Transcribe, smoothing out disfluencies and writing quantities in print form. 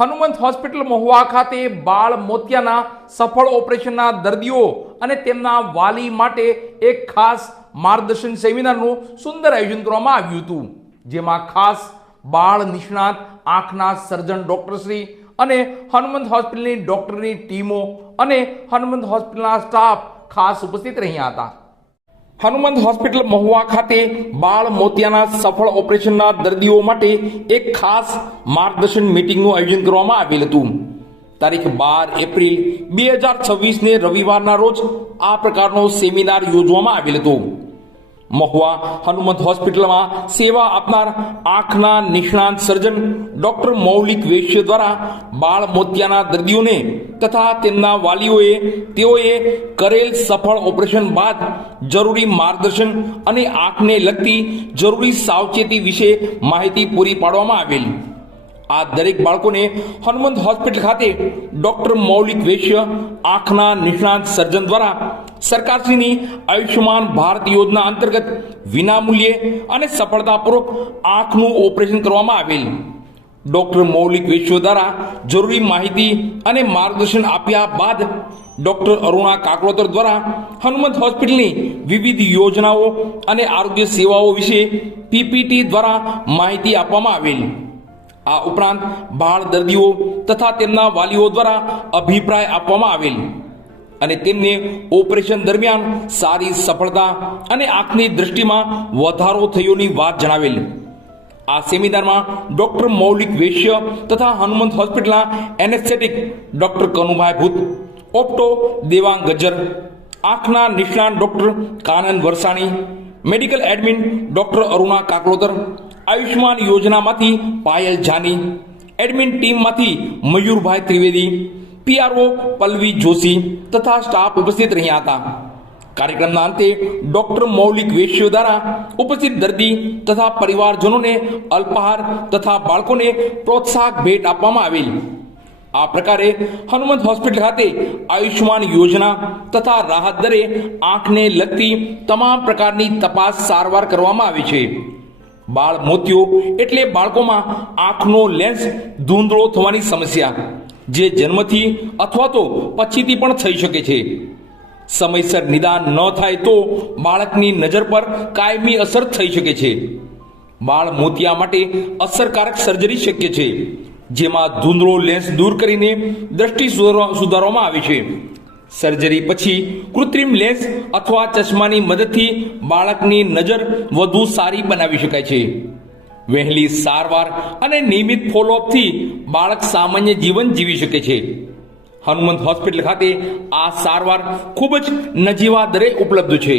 Hanumant hospital Mahuva ખાતે બાળ મોતિયાના સફળ ઓપરેશનના દર્દીઓ અને તેમના વાલી માટે એક ખાસ માર્ગદર્શન સેમિનારનું સુંદર આયોજન કરવામાં આવ્યું હતું, જેમાં ખાસ બાળ નિષ્ણાત આંખના સર્જન ડોક્ટરશ્રી અને હનુમંત હોસ્પિટલની ડોક્ટરની ટીમો અને હનુમંત હોસ્પિટલના સ્ટાફ ખાસ ઉપસ્થિત રહ્યા હતા. હનુમંત હોસ્પિટલ મહુવા ખાતે બાળ મોતિયાના સફળ ઓપરેશનના દર્દીઓ માટે એક ખાસ માર્ગદર્શન મીટિંગનું આયોજન કરવામાં આવેલ હતું. તારીખ 12 એપ્રિલ 2026 રવિવારના રોજ આ પ્રકારનો સેમિનાર યોજવામાં આવેલ હતો. મહુવા હનુમંત હોસ્પિટલમાં સેવા આપનાર આંખના નિષ્ણાંત સર્જન ડોક્ટર મૌલિક વૈશ્ય દ્વારા બાળ મોતિયાના દર્દીઓને તથા તેમના વાલીઓએ તેઓએ કરેલ સફળ ઓપરેશન બાદ જરૂરી માર્ગદર્શન અને આંખને લગતી જરૂરી સાવચેતી વિશે માહિતી પૂરી પાડવામાં આવેલ. આ દરેક બાળકોને હનુમંત હોસ્પિટલ ખાતે ડોક્ટર મૌલિક વૈશ્ય આંખના નિષ્ણાંત સર્જન દ્વારા સરકારશ્રીની આયુષ્યમાન ભારત યોજના અંતર્ગત વિનામૂલ્યે અને સફળતાપૂર્વક આંખનું ઓપરેશન કરવામાં આવેલ. ડોક્ટર મૌલિક વૈશ્ય દ્વારા જરૂરી માહિતી અને માર્ગદર્શન આપ્યા બાદ ડોક્ટર અરુણા કાકલોતર દ્વારા હનુમંત હોસ્પિટલની વિવિધ યોજનાઓ અને આરોગ્ય સેવાઓ વિશે પીપીટી દ્વારા માહિતી આપવામાં આવેલ. આ ઉપરાંત બાળ દર્દીઓ તથા તેમના વાલીઓ દ્વારા અભિપ્રાય આપવામાં આવેલ અને તેમને ઓપરેશન દરમિયાન સારી સફળતા અને આંખની દૃષ્ટિમાં વધારો થયોની વાત જણાવેલ. આ સેમિનારમાં ડોક્ટર મૌલિક વૈશ્ય તથા હનુમંત હોસ્પિટલના એનેસ્થેટિક ડોક્ટર કનુભાઈ ભૂત, ઓપ્ટો દેવાંગ ગજ્જર, આંખના નિષ્ણાત doctor Kanan Varsani, medical admin doctor Aruna Kaklotar, Ayushman યોજનામાંથી પાયલ જાની, એડમિન ટીમમાંથી મયુરભાઈ ત્રિવેદી, પીઆરઓ પલ્લવી જોશી તથા સ્ટાફ ઉપસ્થિત રહ્યા હતા. કાર્યક્રમના અંતે ડોક્ટર મૌલિક વૈશ્ય દ્વારા ઉપસ્થિત દર્દી તથા પરિવારજનોને અલ્પાહાર તથા બાળકોને પ્રોત્સાહક ભેટ આપવામાં આવેલ. આ પ્રકારે હનુમંત હોસ્પિટલ ખાતે આયુષ્માન યોજના તથા રાહત દરે આંખને લગતી તમામ પ્રકારની તપાસ સારવાર કરવામાં આવે છે. બાળ મોતિયો એટલે બાળકોમાં આંખનો લેન્સ ધૂંધળો થવાની સમસ્યા, જે જન્મથી અથવા તો પછીથી પણ થઈ શકે છે. સમયસર નિદાન ન થાય તો બાળકની નજર પર કાયમી અસર થઈ શકે છે. બાળ મોતિયા માટે અસરકારક સર્જરી શક્ય છે, જેમાં ધૂંધળો લેન્સ દૂર કરીને દ્રષ્ટિ સુધારવામાં આવે છે. સર્જરી પછી કૃત્રિમ લેન્સ અથવા ચશ્માની મદદથી બાળકની નજર વધુ સારી બનાવી શકાય છે. વહેલી સારવાર અને નિયમિત ફોલોઅપથી બાળક સામાન્ય જીવન જીવી શકે છે. હનુમંત હોસ્પિટલ ખાતે આ સારવાર ખૂબ જ નજીવા દરે ઉપલબ્ધ છે.